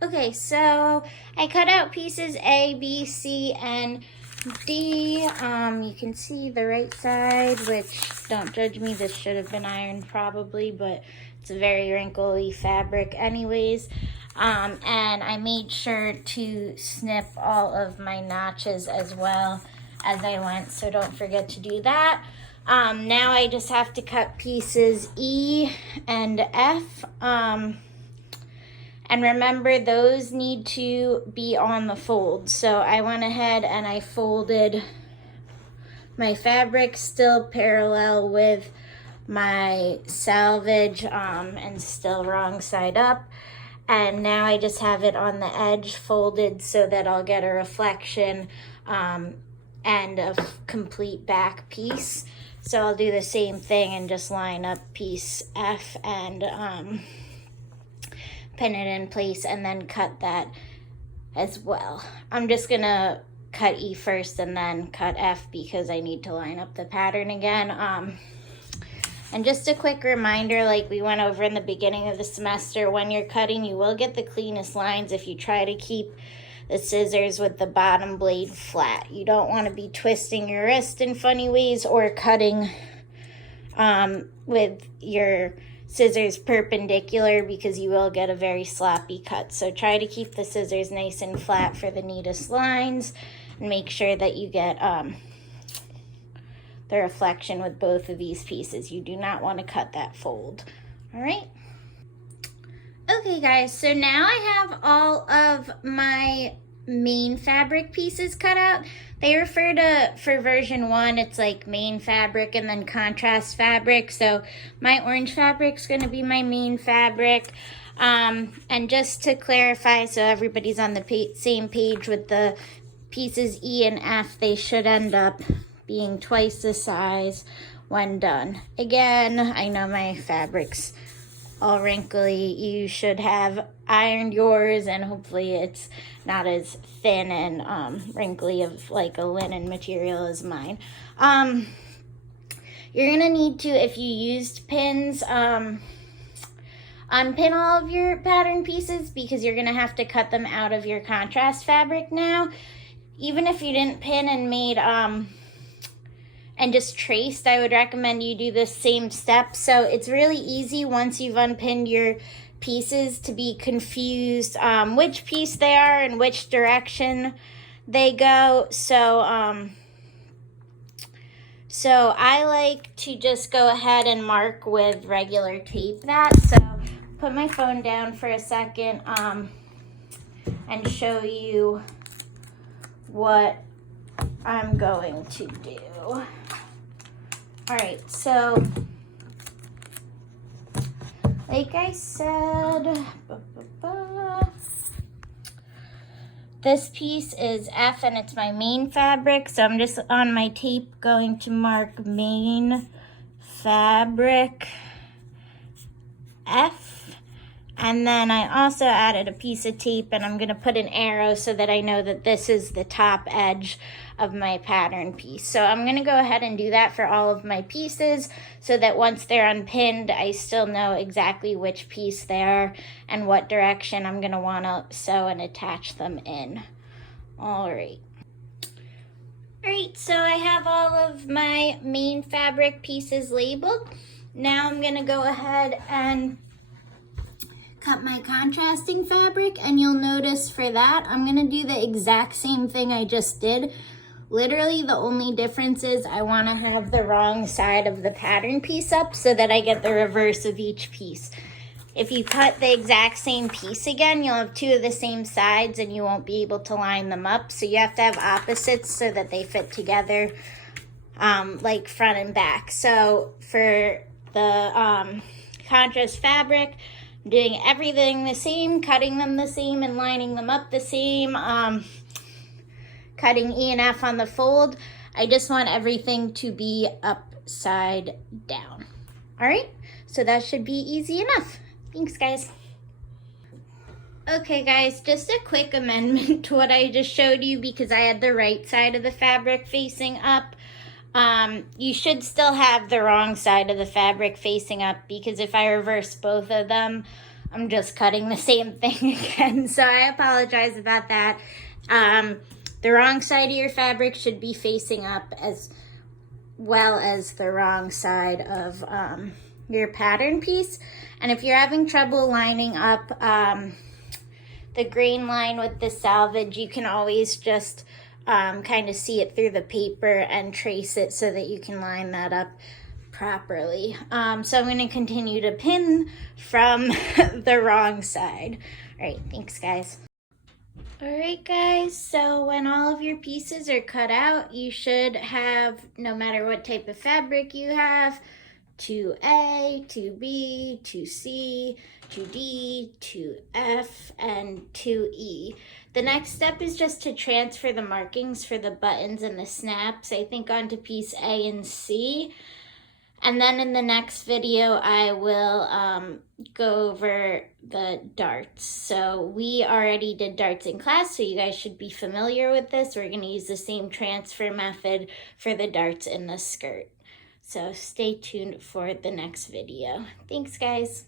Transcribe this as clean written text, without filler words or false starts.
Okay, so I cut out pieces A, B, C, and D. You can see the right side, which, don't judge me, this should have been ironed probably, but it's a very wrinkly fabric anyways. And I made sure to snip all of my notches as well as I went, so don't forget to do that. Now I just have to cut pieces E and F. And remember, those need to be on the fold. So I went ahead and I folded my fabric still parallel with my selvage and still wrong side up. And now I just have it on the edge folded so that I'll get a reflection and a complete back piece. So I'll do the same thing and just line up piece F and pin it in place and then cut that as well. I'm just gonna cut E first and then cut F because I need to line up the pattern again. And just a quick reminder, like we went over in the beginning of the semester, when you're cutting, you will get the cleanest lines if you try to keep the scissors with the bottom blade flat. You don't want to be twisting your wrist in funny ways or cutting with your scissors perpendicular because you will get a very sloppy cut. So try to keep the scissors nice and flat for the neatest lines and make sure that you get the reflection with both of these pieces. You do not want to cut that fold. All right. Okay guys, so now I have all of my main fabric pieces cut out. They refer to, for version 1, it's like main fabric and then contrast fabric. So my orange fabric's going to be my main fabric. And just to clarify, so everybody's on the same page with the pieces E and F, they should end up being twice the size when done. Again, I know my fabric's all wrinkly. You should have ironed yours and hopefully it's not as thin and wrinkly of like a linen material as mine. You're gonna need to, if you used pins, unpin all of your pattern pieces because you're gonna have to cut them out of your contrast fabric now. Even if you didn't pin and made and just traced, I would recommend you do the same step. So it's really easy once you've unpinned your pieces to be confused which piece they are and which direction they go. So I like to just go ahead and mark with regular tape that. So put my phone down for a second and show you what I'm going to do. All right, so like I said, this piece is F and it's my main fabric. So I'm just on my tape going to mark main fabric F. And then I also added a piece of tape and I'm gonna put an arrow so that I know that this is the top edge of my pattern piece. So I'm gonna go ahead and do that for all of my pieces so that once they're unpinned, I still know exactly which piece they are and what direction I'm gonna wanna sew and attach them in. All right. All right, so I have all of my main fabric pieces labeled. Now I'm gonna go ahead and cut my contrasting fabric, and you'll notice for that I'm gonna do the exact same thing I just did. Literally the only difference is I want to have the wrong side of the pattern piece up so that I get the reverse of each piece. If you cut the exact same piece again, you'll have two of the same sides and you won't be able to line them up. So you have to have opposites so that they fit together like front and back. So for the contrast fabric, I'm doing everything the same, cutting them the same and lining them up the same. Cutting E and F on the fold. I just want everything to be upside down. All right, so that should be easy enough. Thanks, guys. Okay, guys, just a quick amendment to what I just showed you because I had the right side of the fabric facing up. You should still have the wrong side of the fabric facing up because if I reverse both of them, I'm just cutting the same thing again. So I apologize about that. The wrong side of your fabric should be facing up as well as the wrong side of your pattern piece. And if you're having trouble lining up the grain line with the selvage, you can always just kind of see it through the paper and trace it so that you can line that up properly. So I'm going to continue to pin from the wrong side. All right, thanks guys. All right guys, so when all of your pieces are cut out, you should have, no matter what type of fabric you have, 2A, 2B, 2C, 2D, 2F, and 2E. The next step is just to transfer the markings for the buttons and the snaps, I think, onto piece A and C. And then in the next video, I will go over the darts. So we already did darts in class, so you guys should be familiar with this. We're going to use the same transfer method for the darts in the skirt. So stay tuned for the next video. Thanks, guys.